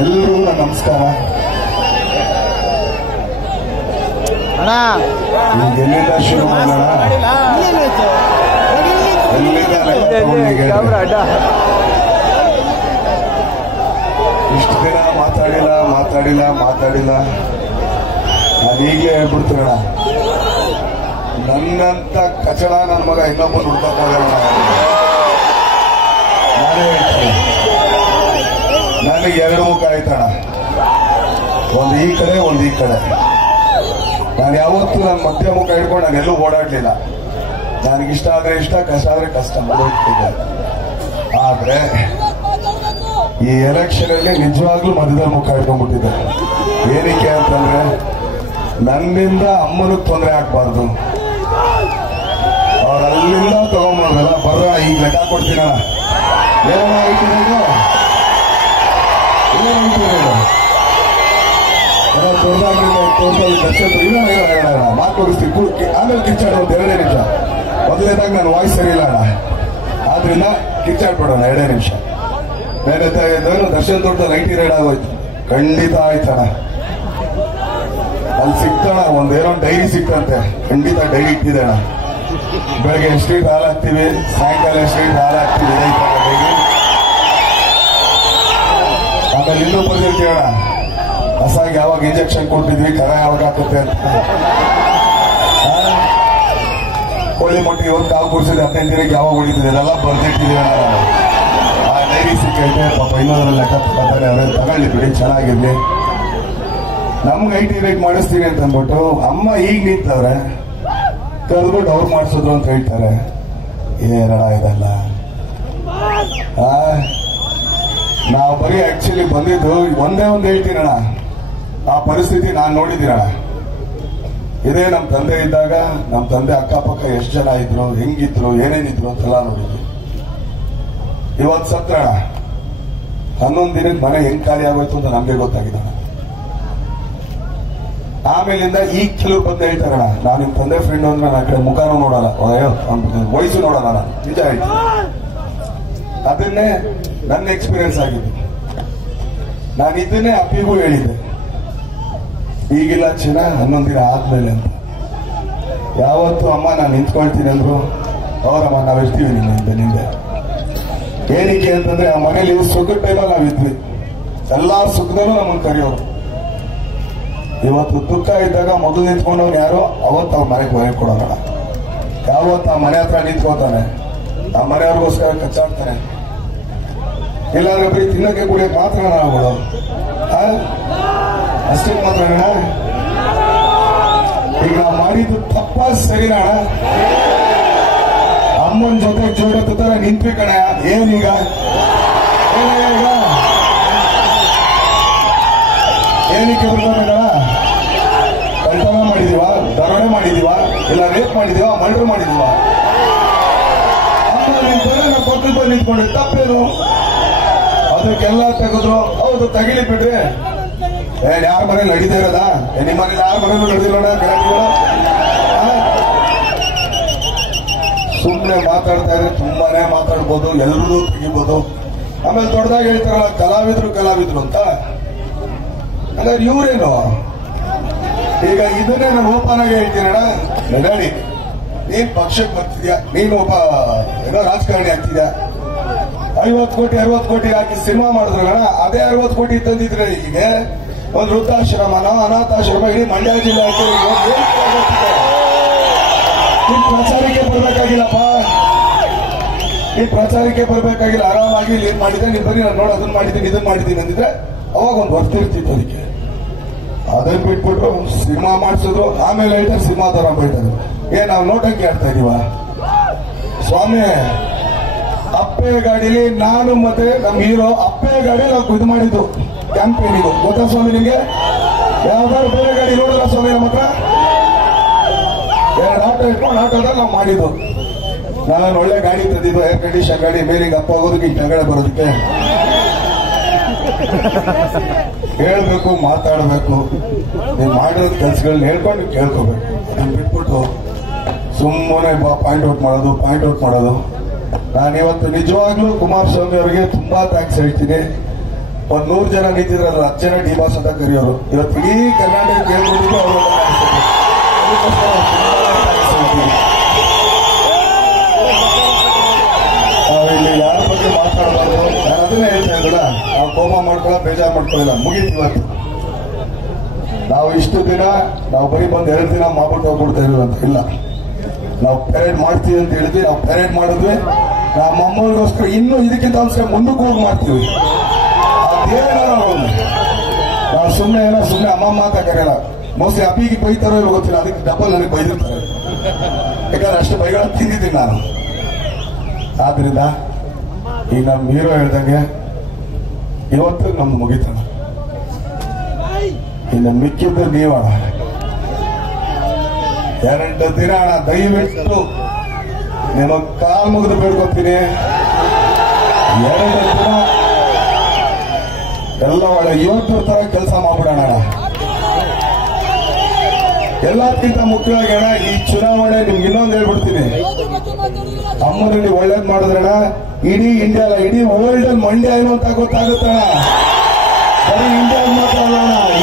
ಎಲ್ರಿಗೂ ನನ್ನ ನಮಸ್ಕಾರ ಎಲ್ಲಿಂದ ಶುರು ಮಾಡೋಣ? ಇಷ್ಟು ದಿನ ಮಾತಾಡಿಲ್ಲ ಮಾತಾಡಿಲ್ಲ ಮಾತಾಡಿಲ್ಲ. ನಾನು ಈಗಲೇ ಹೇಳ್ಬಿಡ್ತೀನಣ್ಣ ನನ್ನಂತ ಕಚಡ ನನ್ನ ಮಗ ಇನ್ನೊಬ್ಬರು ಹುಡ್ಕೋಕ್ಕಾಗಲ್ಲ ನಾನೇ ಹೇಳ್ತೀನಿ ನನಗೆ ಎರಡು ಮುಖ ಆಯ್ತಾಣ ಒಂದು ಈ ಕಡೆ, ಒಂದು ಈ ಕಡೆ. ನಾನು ಯಾವತ್ತೂ ನನ್ನ ಮಧ್ಯ ಮುಖ ಹಿಡ್ಕೊಂಡು ನಾನು ಎಲ್ಲೂ ಓಡಾಡ್ಲಿಲ್ಲ. ಇಷ್ಟ ಆದ್ರೆ ಇಷ್ಟ, ಕಷ್ಟ ಆದ್ರೆ ಕಷ್ಟ ಮದುವೆ ಆದ್ರೆ ಈ ಎಲೆಕ್ಷನ್ ಅಲ್ಲಿ ನಿಜವಾಗ್ಲೂ ಮಧ್ಯದ ಮುಖ ಹಿಡ್ಕೊಂಡ್ಬಿಟ್ಟಿದೆ ಏನಕ್ಕೆ ಅಂತಂದ್ರೆ, ನನ್ನಿಂದ ಅಮ್ಮನಿಗೆ ತೊಂದರೆ ಆಗ್ಬಾರ್ದು. ಅವ್ರ ಅಲ್ಲಿಂದ ತಗೊಂಡ್ಬಾರ್ದಲ್ಲ ಬರ್ರ ಈಗ ಲೆಕ್ಕ ಕೊಡ್ತೀನ ಏನು ಹೇಳ್ತೀನಿ ಮಾತೋಗಿಸ್ತೀನಿ ಆಮೇಲೆ ಕಿಚ್ಚಾಡ ಎರಡನೇ ಎರಡೇ ನಿಮಿಷ ಮೊದಲನೇದಾಗ ನಾನು ವಾಯ್ಸ್ ಸರಿ ಇಲ್ಲ ಅಣ್ಣ ಆದ್ರಿಂದ ಕಿಚ್ಚಾಡ್ಬಿಡೋಣ ಎರಡೇ ನಿಮಿಷ ಬೇರೆ ಇದ್ದವರು ದರ್ಶನ್ ದೊಡ್ಡ ನೈಂಟಿ ರೈಡ್ ಆಗೋಯ್ತು ಖಂಡಿತ ಆಯ್ತಣ್ಣ ಅಲ್ಲಿ ಸಿಕ್ತಣ ಒಂದೇನೋ ಡೈರಿ ಸಿಕ್ತಂತೆ ಖಂಡಿತ ಡೈರಿ ಇಟ್ಟಿದೆ ಅಣ್ಣ ಬೆಳಗ್ಗೆ ಸ್ಟ್ರೀಟ್ ಹಾಲ್ ಹಾಕ್ತೀವಿ ಸಾಯಂಕಾಲ ಸ್ಟ್ರೀಟ್ ಹಾಲ್ ಹಾಕ್ತಿವಿ ಡೈರಿ ಆಮೇಲೆ ಇನ್ನೂ ಬಂದಿರ್ತೀವಿ ಹೊಸಾಗಿ ಯಾವಾಗ ಇಂಜೆಕ್ಷನ್ ಕೊಟ್ಟಿದ್ವಿ, ಕರ ಯಾವಾಗ ಹಾಕುತ್ತೆ ಅಂತ? ಕೋಳಿ ಮೊಟ್ಟೆ ಇವತ್ತು ಕಾವು ಕುಡಿಸಿದ್ರೆ ಹದಿನೈದು ದಿನಕ್ಕೆ ಯಾವಾಗ ಹೊಡಿತಿದೆ ಇದೆಲ್ಲ ಬರ್ದಿಟ್ಟಿದೀವಿ ಅಣ್ಣ ಆ ಡೈರಿ ಸಿಕ್ಕೈತೆ, ಪಾಪ ಇನ್ನೊಂದ್ರ ಲೆಕ್ಕ ತಗೋತಾರೆ ಅದ್ರಲ್ಲಿ ತಗೊಳ್ಳಿ ಬಿಡಿ, ಚೆನ್ನಾಗಿರ್ಲಿ. ನಮ್ಗೆ ಐ ಟಿ ರೇಟ್ ಮಾಡಿಸ್ತೀವಿ ಅಂತ ಅಂದ್ಬಿಟ್ಟು ಅಮ್ಮ ಈಗ ನಿಂತವ್ರೆ, ಕರೆದ್ಬಿಟ್ಟು ಅವ್ರು ಮಾಡಿಸೋದು ಅಂತ ಹೇಳ್ತಾರೆ. ಏನಡ ಇದೆಲ್ಲ. ಆ? ನಾವು ಬರೀ ಆಕ್ಚುಲಿ ಬಂದಿದ್ದು ಒಂದೇ ಒಂದು ಹೇಳ್ತೀನಣ್ಣ. ಆ ಪರಿಸ್ಥಿತಿ ನಾನು ನೋಡಿದ್ದೀನಣ್ಣ. ಇದೇ ನಮ್ಮ ತಂದೆ ಇದ್ದಾಗ ನಮ್ಮ ತಂದೆ ಅಕ್ಕಪಕ್ಕ ಎಷ್ಟು ಜನ ಇದ್ರು, ಹೆಂಗಿದ್ರು, ಏನೇನಿದ್ರು ಅಂತೆಲ್ಲ ನೋಡಿದ್ವಿ. ಇವತ್ತು ಸತ್ರಣ. ಹನ್ನೊಂದು ದಿನದ ಮನೆ ಹೆಂಗ್ ಖಾಲಿ ಆಗೋಯ್ತು ಅಂತ ನಮಗೆ ಗೊತ್ತಾಗಿದೆ ಆಮೇಲಿಂದ ಈ ಕೆಲವು ಬಂದು ಹೇಳ್ತಾರಣ ನಾನು ನಿಮ್ ತಂದೆ ಫ್ರೆಂಡ್ ಅಂದ್ರೆ ನನ್ನ ಕಡೆ ಮುಖಾನು ನೋಡಲ್ಲ. ವಯಸ್ಸು ನೋಡಲ್ಲ ನಾನು ನಿಜ ಹೇಳ್ತೀನಿ. ಅದನ್ನೇ ನನ್ನ ಎಕ್ಸ್ಪೀರಿಯನ್ಸ್ ಆಗಿದೆ. ನಾನು ಅಪ್ಪಿಗೂ ಹೇಳಿದ್ದೆ. ಈಗಿಲ್ಲ ಚಿನ್ನ ಹನ್ನೊಂದಿನ ದಿನ ಆದ್ಮೇಲೆ ಅಂತ. ಯಾವತ್ತು ಅಮ್ಮ, ನಾನು ನಿಂತ್ಕೊಳ್ತೀನಿ ಅಂದ್ರು ಅವರಮ್ಮ ನಾವು ಇರ್ತೀವಿ ನಿಮ್ಮ ಹಿಂದೆ ನಿಂದೆ ಏನಕ್ಕೆ ಅಂತಂದ್ರೆ, ಆ ಮನೇಲಿ ಸುಖದ ಟೈಮಲ್ಲಿ ನಾವು ಇದ್ವಿ. ಎಲ್ಲಾ ಸುಖದಲ್ಲೂ ನಮ್ಮನ್ನು ಕರೆಯೋರು. ಇವತ್ತು ದುಃಖ ಇದ್ದಾಗ ಮೊದಲು ನಿಂತ್ಕೊಂಡವ್ರು ಯಾರೋ, ಅವತ್ತು ಅವ್ರ ಮನೆಗೆ ಮನೆ ಕೊಡೋಣ ಯಾವತ್ತು ಆ ಮನೆ ಹತ್ರ ನಿಂತ್ಕೋತಾನೆ, ಆ ಮನೆಯವ್ರಿಗೋಸ್ಕರ ಕಚ್ಚಾಡ್ತಾನೆ. ಇಲ್ಲಾಂದ್ರೆ ಬರೀ ತಿನ್ನಕ್ಕೆ ಕೂಡ ಮಾತ್ರ ಆ? ಅಷ್ಟೇ ಮಾತ್ರ ಈಗ ನಾವು ಮಾಡಿದ್ದು ತಪ್ಪ ಸರಿನಾ ಅಮ್ಮನ ಜೊತೆ ಜೋಡತ್ತ ತರ ನಿಂತ್ವಿ ಕಣ. ಏನೀಗ ಏನಕ್ಕೆ ಬರ್ಬೇಕಣ್ಣ ಕಳ್ತನ ಮಾಡಿದೀವ? ದರೋಡೆ ಮಾಡಿದೀವ? ಇಲ್ಲ ರೇಪ್ ಮಾಡಿದೀವ? ಮರ್ಡರ್ ಮಾಡಿದೀವ? ಅಮ್ಮ ನಿಂತರೆ ನಾವು ನಿಂತ್ಕೊಂಡು ತಪ್ಪೇನು? ಅದಕ್ಕೆಲ್ಲ ತೆಗೆದ್ರು. ಹೌದು, ತಗಿಲಿ ಬಿಡ್ರಿ. ಏ, ಯಾರ ಮನೇಲಿ ನಡೀತಾ ಇರೋದಾ? ನಿಮ್ಮ ಮನೇಲಿ ಯಾರ ಮನೇಲಿ ನಡೆದಿರೋಣ ಸುಮ್ಮನೆ ಮಾತಾಡ್ತಾ ಇದ್ರೆ ತುಂಬಾನೇ ಮಾತಾಡ್ಬೋದು, ಎಲ್ಲರೂ ತೆಗಿಬೋದು. ಆಮೇಲೆ ದೊಡ್ಡದಾಗಿ ಹೇಳ್ತಾರಲ್ಲ, ಕಲಾವಿದ್ರು ಕಲಾವಿದ್ರು ಅಂತ. ಅಂದ್ರೆ ಇವ್ರೇನು? ಈಗ ಇದನ್ನೇ ನಾನು ಓಪನ್ ಆಗಿ ಹೇಳ್ತೀನಣ್ಣ ನಗಾಡಿ ನೀನ್ ಪಕ್ಷಕ್ಕೆ ಬರ್ತಿದ್ಯಾ? ನೀನು ಒಬ್ಬ, ಏನೋ ರಾಜಕಾರಣಿ ಆಗ್ತಿದ್ಯಾ? ಐವತ್ತು ಕೋಟಿ, ಅರವತ್ತು ಕೋಟಿ ಹಾಕಿ ಸಿನಿಮಾ ಮಾಡಿದ್ರು ಗಣ ಅದೇ ಅರವತ್ತು ಕೋಟಿ ತಂದಿದ್ರೆ ಈಗ ಒಂದು ವೃದ್ಧಾಶ್ರಮನೋ ಅನಾಥಾಶ್ರಮ, ಇಡೀ ಮಂಡ್ಯ ಜಿಲ್ಲೆ? ಈ ಪ್ರಚಾರಕ್ಕೆ ಬರ್ಬೇಕಾಗಿಲ್ಲಪ್ಪ. ಈ ಪ್ರಚಾರಕ್ಕೆ ಬರ್ಬೇಕಾಗಿಲ್ಲ. ಆರಾಮಾಗಿ ಇಲ್ಲಿ ಏನ್ ಮಾಡಿದೆ? ನೀನ್ ಬರೀ ನಾನು ನೋಡಿ, ಅದನ್ನ ಮಾಡಿದ್ದೀನಿ, ಇದನ್ನ ಮಾಡಿದ್ದೀನಿ ಅಂದಿದ್ರೆ ಅವಾಗ ಒಂದು ಬರ್ತಿರ್ತಿತ್ತು ಅದಕ್ಕೆ. ಅದನ್ನ ಬಿಟ್ಬಿಟ್ರು ಸಿನಿಮಾ ಮಾಡಿಸಿದ್ರು. ಆಮೇಲೆ ಐಟರ್ ಸಿನಿಮಾ ತರ ಬೈತಾರೆ ಏ, ನಾವು ನೋಟಕ್ಕೆ ಆಡ್ತಾ ಇದೀವ. ಸ್ವಾಮಿ ಅಪ್ಪೆ ಗಾಡಿಲಿ ನಾನು ಮತ್ತೆ ನಮ್ ಹೀರೋ ಅಪ್ಪೆ ಗಾಡಿ ನಾವು ಇದು ಮಾಡಿದ್ದು. ಇದು. ಗೊತ್ತಾ ಸ್ವಾಮಿ ನಿಮ್ಗೆ? ಯಾವ್ದಾದ್ರು ಬೇರೆ ಗಾಡಿ ನೋಡಲ್ಲ ಸ್ವಾಮಿ ನಮ್ಮ ಹತ್ರ? ಎರಡು ಆಟೋ ಇಟ್ಕೊಂಡು ಆಟೋದಲ್ಲಿ ನಾವು ಮಾಡಿದ್ದು. ನಾನು ಒಳ್ಳೆ ಗಾಡಿ ತಂದಿದ್ದು ಏರ್ ಕಂಡೀಷನ್ ಗಾಡಿ, ಮೇಲಿಗೆ ಅಪ್ಪ ಹೋಗೋದಕ್ಕೆ ಈ ಜಗಳ ಬರೋದಕ್ಕೆ. ಹೇಳ್ಬೇಕು, ಮಾತಾಡಬೇಕು. ನೀವು ಮಾಡಿರೋ ಕೆಲಸಗಳನ್ನ ಹೇಳ್ಕೊಂಡು ಕೇಳ್ಕೋಬೇಕು. ಅದನ್ನ ಬಿಟ್ಬಿಟ್ಟು ಸುಮ್ಮನೆ ಪಾಯಿಂಟ್ ಔಟ್ ಮಾಡೋದು ಪಾಯಿಂಟ್ ಔಟ್ ಮಾಡೋದು. ನಾನು ಇವತ್ತು ನಿಜವಾಗ್ಲೂ ಕುಮಾರಸ್ವಾಮಿ ಅವರಿಗೆ ತುಂಬಾ ಥ್ಯಾಂಕ್ಸ್ ಹೇಳ್ತೀನಿ. ಒಂದ್ ನೂರು ಜನ ನಿಂತಿದ್ರೆ ಅದ್ರ ಹತ್ತು ಜನ ಡಿ ಬಾಸ್ ಅಂತ ಕರೆಯೋರು. ಇವತ್ತು ಇಡೀ ಕರ್ನಾಟಕ ಕೇಳ್ಬಿಟ್ಟಿದ್ದು ಅವರು ಇಲ್ಲಿ ಯಾರ ಬಗ್ಗೆ ಮಾತಾಡಬಾರ್ದು ನಾನು ಅದನ್ನೇ ಹೇಳ್ತಾ ಇದ್ದಲ್ಲ ನಾವು ಕೋಮ ಮಾಡ್ಕೊಳ್ಳೋ, ಬೇಜಾರು ಮಾಡ್ಕೊಳ್ಳಿಲ್ಲ ಮುಗೀತು ಇವತ್ತು. ನಾವು ಇಷ್ಟು ದಿನ, ನಾವು ಬರೀ ಬಂದು ಎರಡು ದಿನ ಮಾಬಿಟ್ಟು ಹೋಗ್ಬಿಡ್ತಾ ಇರೋದು ಅಂತ ಇಲ್ಲ. ನಾವು ಪೆರೇಡ್ ಮಾಡ್ತೀವಿ ಅಂತ ಹೇಳಿದ್ವಿ, ನಾವು ಪೆರೇಡ್ ಮಾಡಿದ್ವಿ. ನಮ್ಮ ಅಮ್ಮನಿಗೋಸ್ಕರ ಇನ್ನೂ ಇದಕ್ಕಿಂತ ಒಂದ್ಸಲ ಮುಂದಕ್ಕೆ ಹೋಗಿ ಮಾಡ್ತೀವಿ. ನಾವು ಸುಮ್ಮನೆ ಏನೋ ಸುಮ್ಮನೆ ಅಮ್ಮಮ್ಮ ಅಂತ ಕರೆಯಲ್ಲ. ಮೋಸ್ಟ್ಲಿ ಅಪ್ಪಿಗೆ ಬೈತಾರೋ ಇಲ್ಲ ಗೊತ್ತಿಲ್ಲ, ಅದಕ್ಕೆ ಡಬಲ್ ನನಗೆ ಬೈದಿರ್ತಾರೆ. ಯಾಕಂದ್ರೆ ಅಷ್ಟು ಬೈಗಳ ತಿಂದಿದ್ದೀನಿ ನಾನು. ಆದ್ರಿಂದ ಈ ನಮ್ಮ ಹೀರೋ ಹೇಳ್ದಂಗೆ, ಇವತ್ತು ನಮ್ದು ಮುಗಿತಾನ ಇನ್ನು ಮಿಕ್ಕಿದ್ದು ನೀವಣ ಎರಡು ದಿನ ದಯವಿಟ್ಟು ನಿಮಗ್ ಕಾಲ್ ಮುಗಿದು ಬೇಡ್ಕೊತೀನಿ ಎರಡು ದಿನ ಎಲ್ಲ ಒಳ್ಳೆ ಇವತ್ತು ತರ ಕೆಲಸ ಮಾಡ್ಬಿಡೋಣ. ಎಲ್ಲದಕ್ಕಿಂತ ಮುಖ್ಯವಾಗಿ ಅಣ್ಣ, ಈ ಚುನಾವಣೆ ನಿಮ್ಗೆ ಇನ್ನೊಂದು ಹೇಳ್ಬಿಡ್ತೀನಿ. ಅಮ್ಮನ ಒಳ್ಳೇದ್ ಮಾಡಿದ್ರಣ ಇಡೀ ಇಂಡಿಯಾ ಇಡೀ ವರ್ಲ್ಡ್ ಅಲ್ಲಿ ಮಂಡ್ಯ ಏನು ಅಂತ ಗೊತ್ತಾಗುತ್ತಣ ಬರೀ ಇಂಡಿಯಾ ಮಾತ್ರ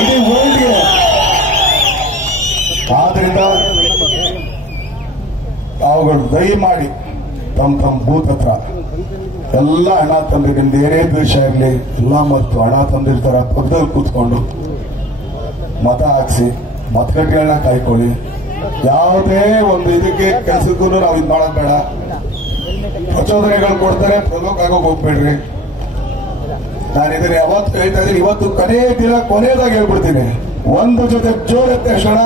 ಇಡೀ ವರ್ಲ್ಡ್ಗೆ ಆದ್ರಿಂದ ಅವುಗಳು ದಯಮಾಡಿ ತಮ್ಮ ತಮ್ಮ ಬೂತ್ ಹತ್ರ ಎಲ್ಲ ಹಣ ತಂದ್ರೆ ನಿಮ್ದು ಏನೇ ದ್ವೇಷ ಇರಲಿ, ಎಲ್ಲ ಮತ್ತು ಹಣ ತಂದಿರ್ತಾರೆ ಪಕ್ಕದಲ್ಲಿ ಕೂತ್ಕೊಂಡು ಮತ ಹಾಕ್ಸಿ ಮತಗಟ್ಟೆಗಳನ್ನ ಕಾಯ್ಕೊಳ್ಳಿ. ಯಾವುದೇ ಒಂದು ಇದಕ್ಕೆ ಕೆಲಸಕ್ಕೂ ನಾವು ಇದು ಬೇಡ. ಪ್ರಚೋದನೆಗಳು ಕೊಡ್ತಾರೆ, ಪ್ರಲೋಕ್ ಆಗೋಕ್ ಹೋಗ್ಬೇಡ್ರಿ. ನಾನು ಇದನ್ನ ಯಾವತ್ತು ಹೇಳ್ತಾ ಇದ್ದೀನಿ ಇವತ್ತು ಕೊನೆ ದಿನ ಕೊನೆಯದಾಗಿ ಹೇಳ್ಬಿಡ್ತೀನಿ. ಒಂದು ಜೊತೆ ಜೋರ ಎತ್ತಕ್ಷಣ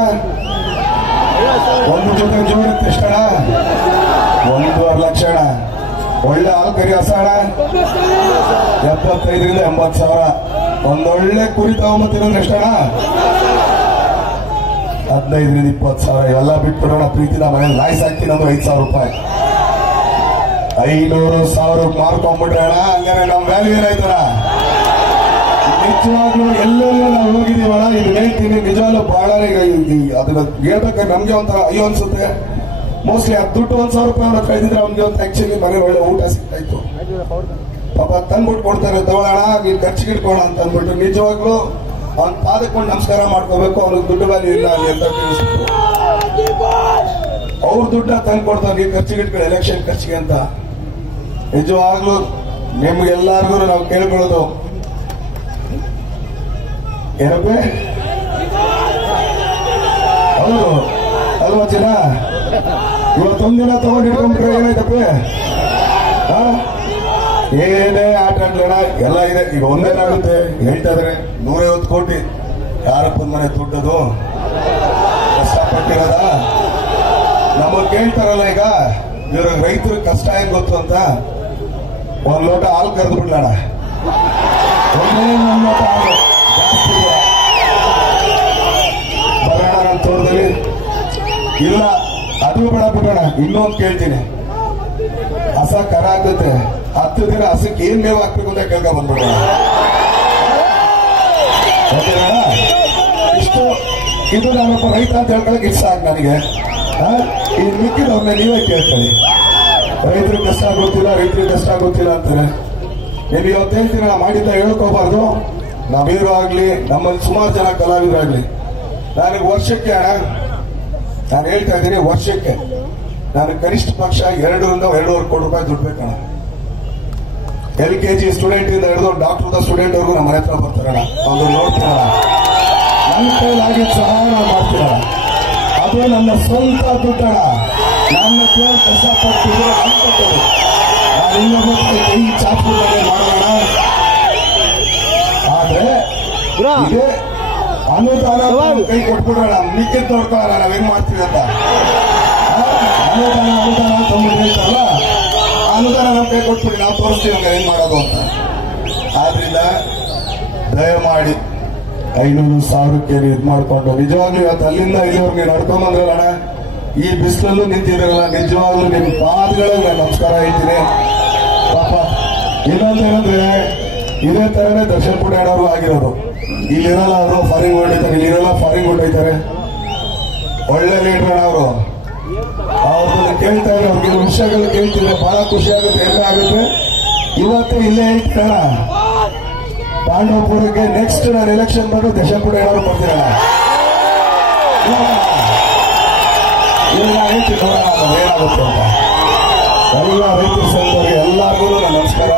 ಒಂದು ಜೊತೆ ಜೋರ್ ಎಷ್ಟಣ ಒಂದೂವರೆ ಲಕ್ಷ ಅಣ್ಣ ಒಳ್ಳೆ ಹಾಲು ಕರಿ ಹಸ ಅಣ್ಣ ಎಪ್ಪತ್ತೈದರಿಂದ ಎಂಬತ್ತು ಸಾವಿರ. ಒಂದೊಳ್ಳೆ ಕುರಿ ತಗೊಂಬತ್ತಿರೋದು ಎಷ್ಟಣ ಹದಿನೈದರಿಂದ ಇಪ್ಪತ್ತು ಸಾವಿರ. ಇವೆಲ್ಲ ಬಿಟ್ಬಿಡೋಣ. ಪ್ರೀತಿ ನಮ್ಮ ಮನೇಲಿ ನಾಯಿ ಸಾಕ್ತೀನಿ ಅಂದ್ರೆ ಐದು ಸಾವಿರ ರೂಪಾಯಿ. ಐನೂರು ಸಾವಿರ ಮಾರ್ಕೊಂಡ್ಬಿಟ್ರೆ ಅಣ್ಣ ಹಂಗಾರೆ ನಮ್ಮ ವ್ಯಾಲ್ಯೂ ಏನಾಯ್ತಣ ನಿಜವಾಗ್ಲೂ ಎಲ್ಲೆಲ್ಲ ನಾವು ಹೋಗಿದೀವಲ್ಲ ಇದು ಹೇಳ್ತೀನಿ, ನಿಜವಾಗ್ಲೂ ಬಹಳ ಅದನ್ನ ಹೇಳ್ಬೇಕಾದ್ರೆ ನಮ್ಗೆ ಒಂಥರ ಅಯ್ಯೋ ಅನ್ಸುತ್ತೆ. ಮೋಸ್ಟ್ಲಿ ಅದು ದುಡ್ಡು ಒಂದ್ ಸಾವಿರ ರೂಪಾಯಿ ಅವ್ರ ಕೈದಿದ್ರೆ ಅವ್ನಿಗೆ ಒಂದು ಆಕ್ಚುಲಿ ಮನೆ ಒಳ್ಳೆ ಊಟ ಸಿಗ್ತಾಯಿತ್ತು ಪಾಪ ತಂದ್ಬಿಟ್ಟು ಕೊಡ್ತಾರೆ ತಗೊಳ್ಳೋಣ ನೀನ್ ಖರ್ಚು ಇಟ್ಕೋಣ ಅಂತ ಅಂದ್ಬಿಟ್ಟು ನಿಜವಾಗ್ಲೂ ಅವ್ನ ಪಾದಕೊಂಡು ನಮಸ್ಕಾರ ಮಾಡ್ಕೋಬೇಕು ಅವ್ರಿಗೆ ದುಡ್ಡು ವ್ಯಾಲ್ಯೂ ಇಲ್ಲ ಅಲ್ಲಿ ಅಂತ ತಿಳಿಸ್ಬಿಟ್ಟು ಅವ್ರ ದುಡ್ಡ ತಂದು ಕೊಡ್ತಾರೆ ನೀವು ಖರ್ಚಿಗೆ ಇಟ್ಕೊಳ್ಳಿ ಎಲೆಕ್ಷನ್ ಖರ್ಚಿಗೆ ಅಂತ. ನಿಜವಾಗ್ಲೂ ನಿಮ್ಗೆಲ್ಲಾರ್ಗು ನಾವು ಕೇಳ್ಕೊಳ್ಳೋದು ಏನಪ್ಪ ಹೌದು ಅಲ್ವಾ ಜನ ಇವತ್ತೊಂದಿನ ತಗೊಂಡು ಇಟ್ಕೊಂಡ್ರೆ ಏನಾಯ್ತಪ್ಪ? ಏನೇ ಆಟ ಆಡ್ಲಣ ಎಲ್ಲ ಇದೆ. ಈಗ ಒಂದೇನಾಗುತ್ತೆ ಹೇಳ್ತಾ ಇದ್ರೆ ನೂರೈವತ್ತು ಕೋಟಿ. ಯಾರಪ್ಪನ ಮನೆ ದುಡ್ಡದು? ಕಷ್ಟಪಟ್ಟಿರೋದ? ನಮಗ್ ಕೇಳ್ತಾರಲ್ಲ ಈಗ. ಇವ್ರಿಗೆ ರೈತರು ಕಷ್ಟ ಹೆಂಗ್ ಗೊತ್ತು ಅಂತ? ಒಂದ್ ಲೋಟ ಹಾಲು ಕರೆದು ಬಿಡ್ಲಣ ಒಂದೇ ಒಂದ್ ಲೋಟ ಹಾಲು. ಬರೋಣ ನನ್ನ ತೋಟದಲ್ಲಿ ಇಲ್ಲ, ಅದು ಬೇಡ ಬಿಡೋಣ ಇನ್ನೊಂದು ಕೇಳ್ತೀನಿ ಹಸ ಕರ ಆಗುತ್ತೆ ಹತ್ತು ದಿನ ಹಸಕ್ಕೆ ಏನ್ ಮೇವು ಹಾಕ್ಬೇಕು ಅಂತ ಕೇಳ್ಕೊ ಬಂದ್ಬಿಡೋಣ? ಇಷ್ಟು ಇದು ನಾನೊಬ್ಬ ರೈತ ಅಂತ ಹೇಳ್ಕೊಳಕ್ ಇಷ್ಟ ಆಗ ನನಗೆ? ಈ ಮಿಕ್ಕಿದವ್ರನ್ನ ನೀವೇ ಕೇಳ್ಕೊಳ್ಳಿ ರೈತರಿಗೆ ಕಷ್ಟ ಗೊತ್ತಿಲ್ಲ ರೈತರಿಗೆ ಕಷ್ಟ ಗೊತ್ತಿಲ್ಲ ಅಂತಾರೆ ನೀವು ಇವತ್ತು ಹೇಳ್ತೀರ ನಾ ಮಾಡಿದ್ದ ಹೇಳ್ಕೋಬಾರ್ದು ನಾವೇರು ಆಗ್ಲಿ ನಮ್ಮಲ್ಲಿ ಸುಮಾರು ಜನ ಕಲಾವಿದರಾಗ್ಲಿ. ನನಗೆ ವರ್ಷಕ್ಕೆ ನಾನು ಹೇಳ್ತಾ ಇದ್ದೀನಿ ವರ್ಷಕ್ಕೆ. ನಾನು ಕನಿಷ್ಠ ಪಕ್ಷ ಎರಡರಿಂದ ಎರಡೂವರೆ ಕೋಟಿ ರೂಪಾಯಿ ದುಡ್ಡು ಬೇಕಣ್ಣ ಎಲ್ ಕೆ ಜಿ ಸ್ಟೂಡೆಂಟ್ ಇಂದ ಹಿಡಿದು ಡಾಕ್ಟರ್ ಸ್ಟೂಡೆಂಟ್ ವರ್ಗು ನಮ್ಮ ಮನೆ ಹತ್ರ ಬರ್ತಾರಣ ಕೈಲಾಗಿದ್ದು ಆಗಿ ನಾನು ಮಾಡ್ತೀರಣ್ಣ ಅದು ನನ್ನ ಸ್ವಂತ ದುಡ್ಡಣ್ಣ ನನ್ನ ಕೇಳಿ. ಈ ನಾನು ಇನ್ನೊಬ್ಬ ಕೈ ಚಾಪು ಮಾಡೋಣ ಅನುದಾನ ಕೈ ಕೊಟ್ಬಿಡೋಣ. ನಿಕ್ಕೆ ನೋಡ್ಕೊಳ್ಳೋಣ ನಾವ್ ಹೆಂಗ್ ಮಾಡ್ತೀವಿ ಅಂತ. ಅನುದಾನ ಅನುದಾನ ತಗೊಂಡಿರ್ತಾರಲ್ಲ ಅನುದಾನ ನಮ್ ಕೈ ಕೊಟ್ಬಿಡಿ ನಾವು ತೋರಿಸ್ತೀವಿ ನಮ್ಗೆ ಹೆಂಗ್ ಮಾಡೋದು ಅಂತ. ಆದ್ರಿಂದ ದಯಮಾಡಿ ಐನೂರು ಸಾವಿರಕ್ಕೆ ಇದು ಮಾಡ್ಕೊಂಡು ನಿಜವಾಗ್ಲೂ ಇವತ್ತು ಅಲ್ಲಿಂದ ಇಲ್ಲಿವರೆಗೆ ಅಣ್ಣ ಈ ಬಿಸಿಲಲ್ಲೂ ನಿಂತಿದ್ರಲ್ಲ ನಿಜವಾಗ್ಲೂ ನಿಮ್ ಪಾದಗಳಿಗೆ ನಮಸ್ಕಾರ ಹೇಳ್ತೀನಿ. ಪಾಪ ಇನ್ನೊಂದು ಏನಂದ್ರೆ ಇದೇ ತರನೇ ದರ್ಶನ್ ಪುಣ್ಯಾಡವರು ಆಗಿರೋದು ಇಲ್ಲಿರಲ್ಲ ಅವರು ಫಾರಿಂಗ್ ಹೊಡಿತಾರೆ ಇಲ್ಲಿರಲ್ಲ ಫಾರಿಂಗ್ ಹೊಡಿತಾರೆ ಒಳ್ಳೆ ಲೀಡರ್ ಅವರು. ಅವ್ರನ್ನ ಕೇಳ್ತಾ ಇದ್ರೆ ಅವ್ರಿಗೆ ವಿಷಯಗಳು ಕೇಳ್ತಿದ್ರೆ ಬಹಳ ಖುಷಿ ಆಗುತ್ತೆ, ಹೆಮ್ಮೆ ಆಗುತ್ತೆ. ಇವತ್ತು ಇಲ್ಲೇ ಹೇಳ್ತಾರ? ಪಾಂಡವಪುರಕ್ಕೆ ನೆಕ್ಸ್ಟ್ ನಾನು ಎಲೆಕ್ಷನ್ ಬಂದು ಕೂಡ ಏನಾದ್ರು ಬರ್ತೀರಲ್ಲ ಇಲ್ಲ ಹೇಳ್ತೀನಿ ಏನಾಗುತ್ತೆ ಅಂತ. ಎಲ್ಲ ರೈತರ ಸಂಘಕ್ಕೆ ಎಲ್ಲರಿಗೂ ನಮಸ್ಕಾರ.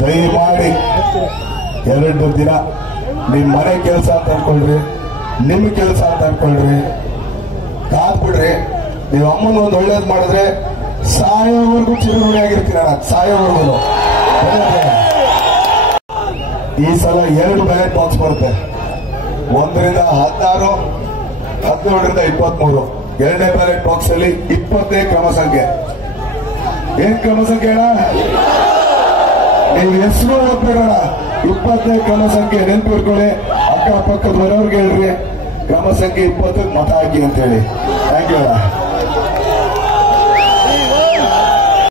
ದಯಮಾಡಿ ಎರಡು ದಿನ ನಿಮ್ಮ ಮನೆ ಕೆಲಸ ತಂದ್ಕೊಳ್ರಿ ನಿಮ್ಮ ಕೆಲಸ ತಂದ್ಕೊಳ್ರಿ ಕಾದ್ಬಿಡ್ರಿ ನೀವು ಅಮ್ಮನ ಒಂದು ಒಳ್ಳೇದು ಮಾಡಿದ್ರೆ ಸಾಯೋವರೆಗೂ ಚಿರುಗುಣಿ ಆಗಿರ್ತೀರ ಸಾಯೋವರೆಗೂ ಈ ಸಲ ಎರಡು ಬ್ಯಾಲೆಟ್ ಬಾಕ್ಸ್ ಬರುತ್ತೆ. ಒಂದರಿಂದ ಹದಿನಾರು, ಹದಿನೇಳರಿಂದ ಇಪ್ಪತ್ಮೂರು. ಎರಡನೇ ಬ್ಯಾಲೆಟ್ ಬಾಕ್ಸ್ ಅಲ್ಲಿ ಇಪ್ಪತ್ತನೇ ಕ್ರಮ ಸಂಖ್ಯೆ. ಏನ್ ಕ್ರಮ ಸಂಖ್ಯೆ ನೀವು ಹೆಸರು ಒಪ್ಪಿರೋಣ ಇಪ್ಪತ್ತನೇ ಕ್ರಮ ಸಂಖ್ಯೆ ನೆನ್ಪಿಟ್ಕೊಳ್ಳಿ ಅಕ್ಕಪಕ್ಕದ ಬರೋರ್ಗೆ ಹೇಳ್ರಿ. ಕ್ರಮ ಸಂಖ್ಯೆ ಇಪ್ಪತ್ತಕ್ಕೆ ಮತ ಹಾಕಿ ಅಂತ ಹೇಳಿ. Thank you